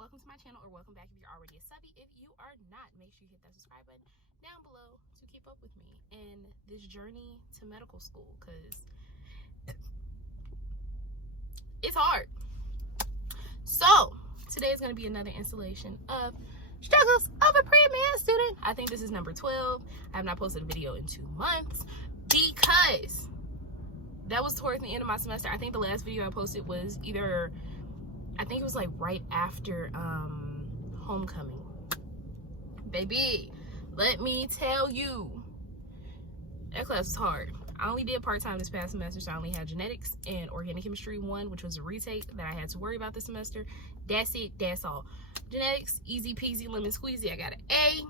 welcome to my channel, or welcome back if you're already a subby. If you are not, make sure you hit that subscribe button down below to keep up with me in this journey to medical school, because it's hard. So today is going to be another installation of struggles of a pre-med student. I think this is number 12. I have not posted a video in 2 months because that was towards the end of my semester. I think the last video I posted was either, I think it was like right after homecoming. Baby, let me tell you, that class was hard. I only did part-time this past semester, so I only had genetics and organic chemistry 1, which was a retake that I had to worry about this semester. That's it, that's all. Genetics, easy peasy lemon squeezy. I got an A,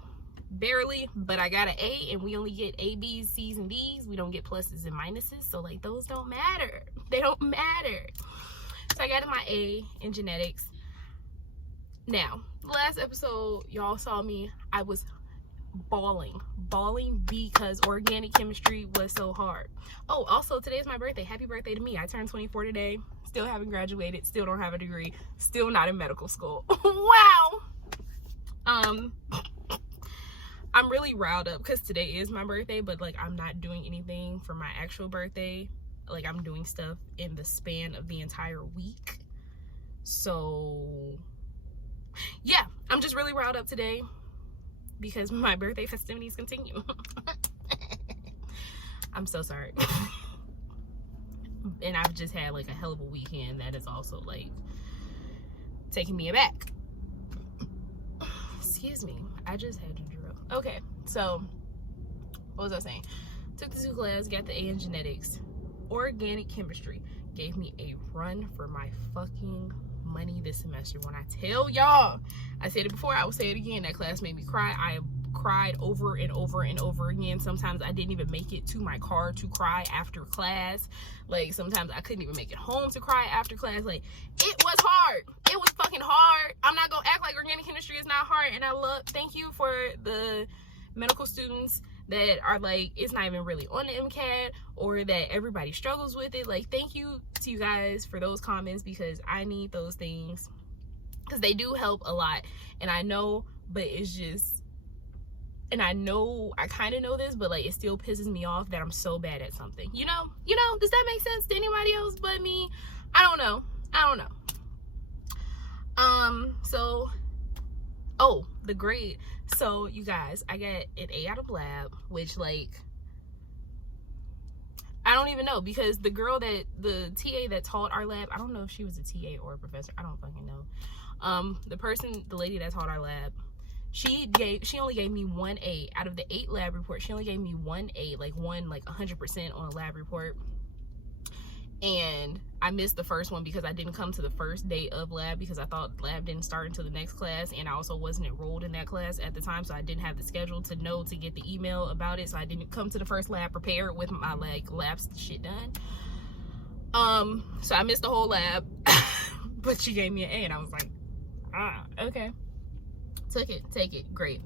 barely, but I got an A, and we only get A, B's, C's, and D's. We don't get pluses and minuses, so like those don't matter. They don't matter. So I got my A in genetics. Now, the last episode y'all saw me, I was bawling because organic chemistry was so hard. Oh, also today is my birthday. Happy birthday to me. I turned 24 today. Still haven't graduated, still don't have a degree, still not in medical school. Wow. I'm really riled up because today is my birthday, but like I'm not doing anything for my actual birthday. Like I'm doing stuff in the span of the entire week. So yeah, I'm just really riled up today because my birthday festivities continue. I'm so sorry. And I've just had like a hell of a weekend that is also like taking me aback. Excuse me, I just had to drill. Okay, so what was I saying? Took the 2 classes, got the A in genetics. Organic chemistry gave me a run for my fucking money this semester. When I tell y'all, I said it before, I will say it again, that class made me cry. I cried over and over and over again. Sometimes I didn't even make it to my car to cry after class. Like sometimes I couldn't even make it home to cry after class. Like it was hard. It was fucking hard. I'm not gonna act like organic chemistry is not hard. And thank you for the medical students that are like, it's not even really on the MCAT, or that everybody struggles with it. Like thank you to you guys for those comments, because I need those things, because they do help a lot. And I know, but it's just, and I know, I kind of know this, but like it still pisses me off that I'm so bad at something. You know, does that make sense to anybody else but me? I don't know. So, oh, the grade. So you guys, I got an A out of lab, which like, I don't even know, because the girl the TA that taught our lab, I don't know if she was a TA or a professor, I don't fucking know. The lady that taught our lab, she only gave me 1 A out of the 8 lab reports. She only gave me 1 A, like 100% on a lab report. And I missed the first one because I didn't come to the first day of lab, because I thought lab didn't start until the next class, and I also wasn't enrolled in that class at the time, so I didn't have the schedule to get the email about it. So I didn't come to the first lab prepared with my like lab shit done. So I missed the whole lab. But she gave me an A, and I was like, okay. Take it, great.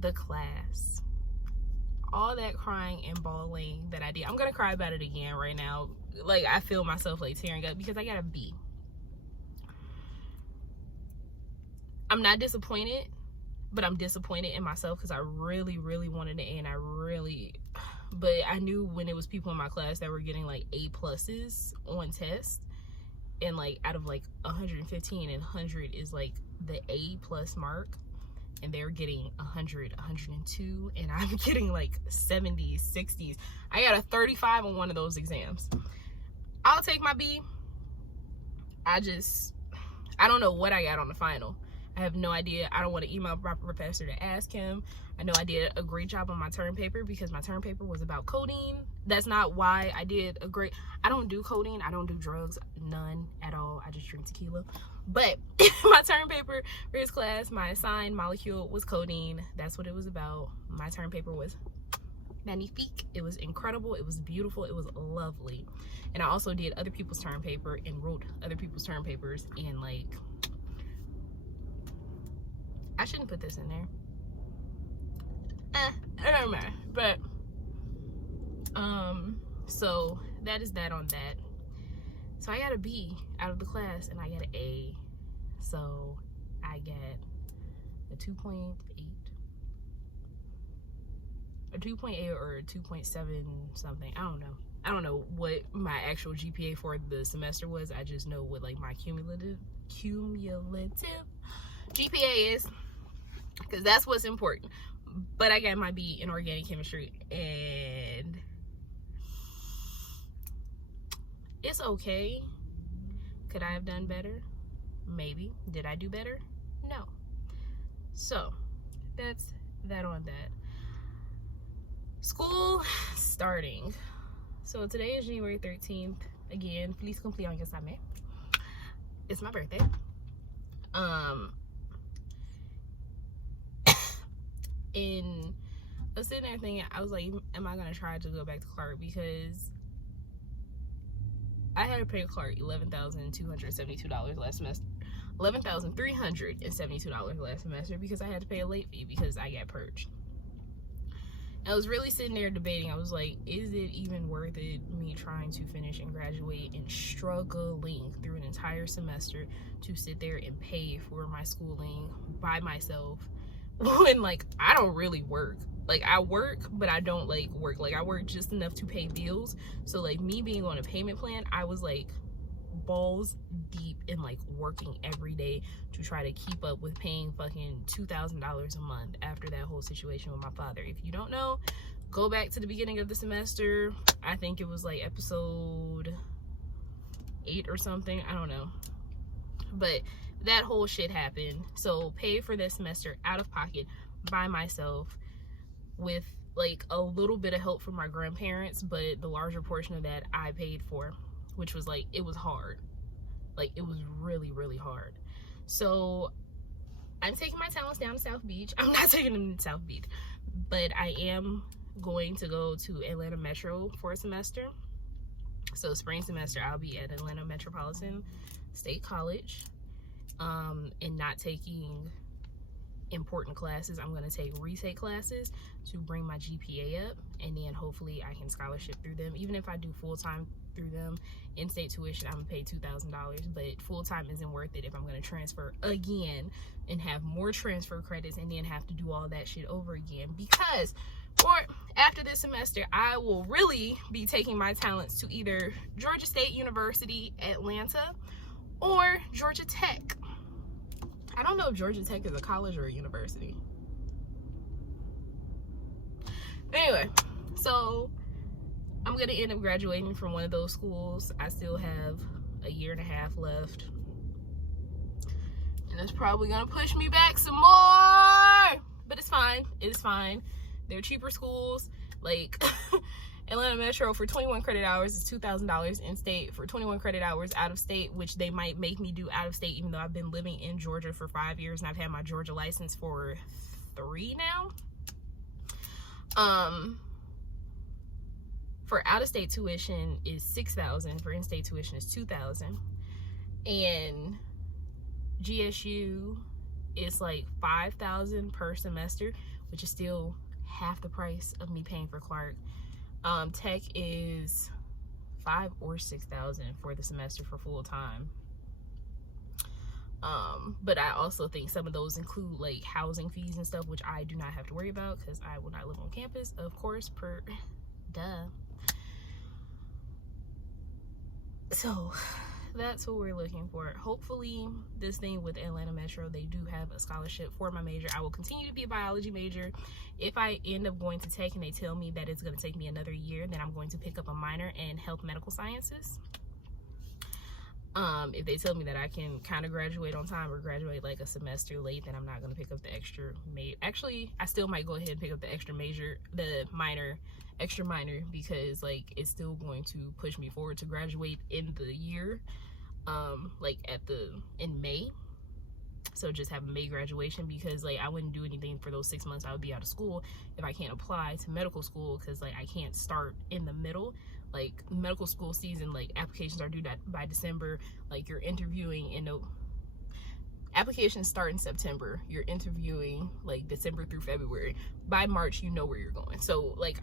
The class, all that crying and bawling that I did, I'm gonna cry about it again right now. Like I feel myself like tearing up because I got a B. I'm not disappointed, but I'm disappointed in myself because I really wanted an A, and but I knew when it was people in my class that were getting like A pluses on tests, and like out of like 115, and 100 is like the A plus mark, and they're getting 100, 102, and I'm getting like 70s, 60s. I got a 35 on one of those exams. I'll take my B. I don't know what I got on the final. I have no idea. I don't want to email my professor to ask him. I know I did a great job on my term paper because my term paper was about codeine. That's not why I did a great, I don't do codeine. I don't do drugs, none at all. I just drink tequila. But my term paper for his class, my assigned molecule was codeine. That's what it was about. My term paper was magnifique. It was incredible. It was beautiful. It was lovely. And I also did other people's term paper and wrote other people's term papers, and like, I shouldn't put this in there. It don't matter. But so that is that on that. So I got a B out of the class, and I got an A So I get a 2.8 or a 2.7 something. I don't know what my actual GPA for the semester was. I just know what like my cumulative GPA is, because that's what's important. But I got my B in organic chemistry, and it's okay. Could I have done better? Maybe. Did I do better? No. So that's that on that. School starting. So today is January 13th. Again, feliz cumpleaños a mí. It's my birthday. And I was sitting there thinking, I was like, am I gonna try to go back to Clark? Because I had to pay Clark $11,272 last semester. $11,372 last semester because I had to pay a late fee because I got purged. I was really sitting there debating. I was like, is it even worth it, me trying to finish and graduate and struggling through an entire semester to sit there and pay for my schooling by myself when like I don't really work? Like I work, but I don't like work. Like I work just enough to pay bills. So like me being on a payment plan, I was like balls deep in like working every day to try to keep up with paying fucking $2,000 a month after that whole situation with my father. If you don't know, go back to the beginning of the semester. I think it was like episode 8 or something, I don't know, but that whole shit happened. So pay for this semester out of pocket by myself with like a little bit of help from my grandparents, but the larger portion of that I paid for, which was like, it was hard. Like it was really, really hard. So I'm taking my talents down to South Beach. I'm not taking them to South Beach, but I am going to go to Atlanta Metro for a semester. So spring semester, I'll be at Atlanta Metropolitan State College, and not taking important classes. I'm going to take retake classes to bring my GPA up, and then hopefully I can scholarship through them. Even if I do full-time through them, in-state tuition, I'm going to pay $2,000, but full-time isn't worth it if I'm going to transfer again and have more transfer credits and then have to do all that shit over again, because after this semester, I will really be taking my talents to either Georgia State University, Atlanta, or Georgia Tech. I don't know if Georgia Tech is a college or a university. Anyway, so I'm going to end up graduating from one of those schools. I still have a year and a half left. And it's probably going to push me back some more. But it's fine. It's fine. They're cheaper schools. Like Atlanta Metro for 21 credit hours is $2,000. In-state for 21 credit hours out of state, which they might make me do out of state, even though I've been living in Georgia for 5 years and I've had my Georgia license for 3 now. For out-of-state tuition is $6,000. For in-state tuition is $2,000. And GSU is like $5,000 per semester, which is still half the price of me paying for Clark. Tech is $5,000 or $6,000 for the semester for full time. But I also think some of those include like housing fees and stuff, which I do not have to worry about because I will not live on campus, of course, duh. So that's what we're looking for. Hopefully this thing with Atlanta Metro, they do have a scholarship for my major. I will continue to be a biology major. If I end up going to Tech and they tell me that it's going to take me another year, then I'm going to pick up a minor in health medical sciences. If they tell me that I can kind of graduate on time or graduate like a semester late, then I'm not going to pick up the extra major. Actually, I still might go ahead and pick up the extra minor, because like it's still going to push me forward to graduate in the year, like in May. So just have a May graduation, because like I wouldn't do anything for those 6 months I would be out of school if I can't apply to medical school, because like I can't start in the middle. Like medical school season, like applications are due by December. Like you're interviewing applications start in September. You're interviewing like December through February. By March, you know where you're going. So like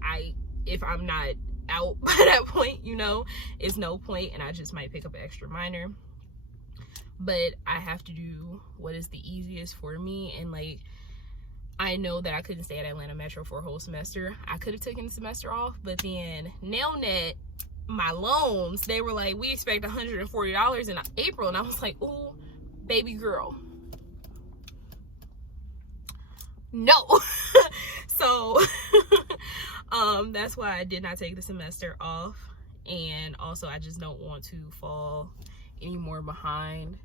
if I'm not out by that point, it's no point, and I just might pick up an extra minor. but I have to do what is the easiest for me. And like, I know that I couldn't stay at Atlanta Metro for a whole semester. I could have taken the semester off, but then NailNet, my loans, they were like, we expect $140 in April. And I was like, oh, baby girl, no. So that's why I did not take the semester off. And also, I just don't want to fall any more behind.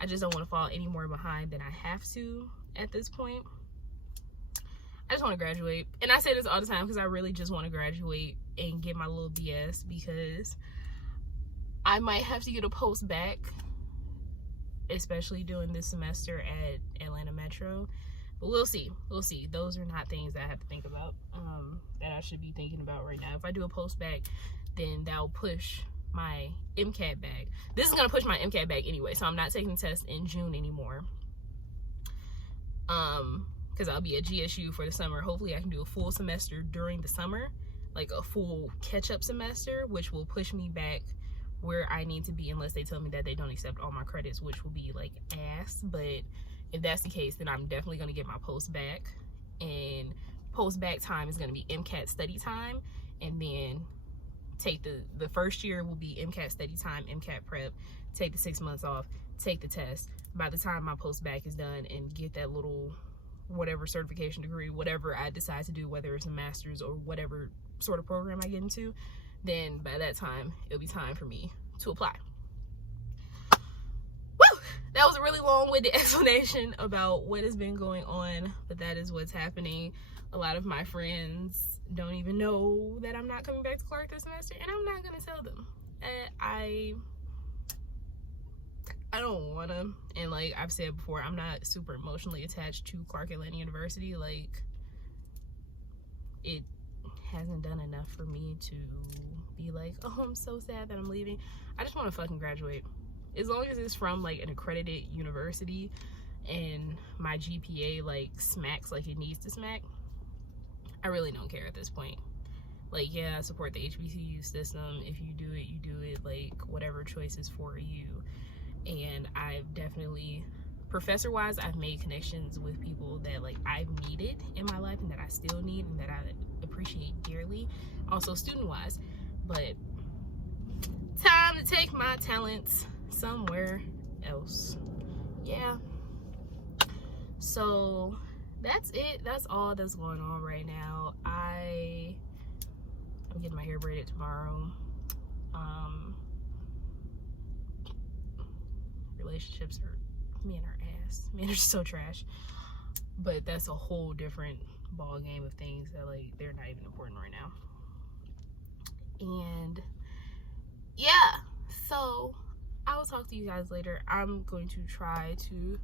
I just don't want to fall any more behind than I have to at this point. I just want to graduate. And I say this all the time because I really just want to graduate and get my little BS, because I might have to get a post back, especially doing this semester at Atlanta Metro. But we'll see. We'll see. Those are not things that I have to think about, that I should be thinking about right now. If I do a post back, then that'll push my MCAT back. This is gonna push my MCAT back anyway, so I'm not taking the test in June anymore, because I'll be at GSU for the summer. Hopefully I can do a full semester during the summer, like a full catch-up semester, which will push me back where I need to be, unless they tell me that they don't accept all my credits, which will be like ass. But if that's the case, then I'm definitely gonna get my post back, and post back time is gonna be MCAT study time, and then take the first year will be MCAT study time, MCAT prep, take the 6 months off, take the test. By the time my post back is done and get that little whatever certification degree, whatever I decide to do, whether it's a master's or whatever sort of program I get into, then by that time it'll be time for me to apply. Woo! That was a really long-winded explanation about what has been going on, but that is what's happening. A lot of my friends don't even know that I'm not coming back to Clark this semester, and I'm not gonna tell them. I don't wanna, and like I've said before, I'm not super emotionally attached to Clark Atlanta University. Like, it hasn't done enough for me to be like, oh, I'm so sad that I'm leaving. I just want to fucking graduate. As long as it's from like an accredited university and my GPA like smacks like it needs to smack, I really don't care at this point. Like, yeah, I support the HBCU system. If you do it, you do it. Like, whatever choice is for you. And I've definitely, professor-wise, I've made connections with people that like I've needed in my life and that I still need and that I appreciate dearly. Also student-wise. But time to take my talents somewhere else. Yeah. So that's it. That's all that's going on right now. I'm getting my hair braided tomorrow. Relationships are, men are ass. Men are so trash. But that's a whole different ball game of things that like they're not even important right now. And yeah, so I will talk to you guys later. I'm going to try to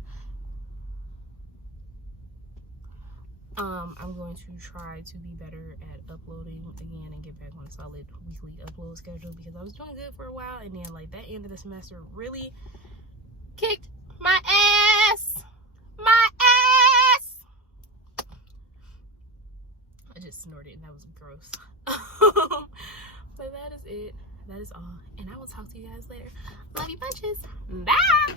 be better at uploading again and get back on a solid weekly upload schedule, because I was doing good for a while, and then like that end of the semester really kicked my ass. I just snorted and that was gross. But that is it. That is all. And I will talk to you guys later. Love you bunches. Bye.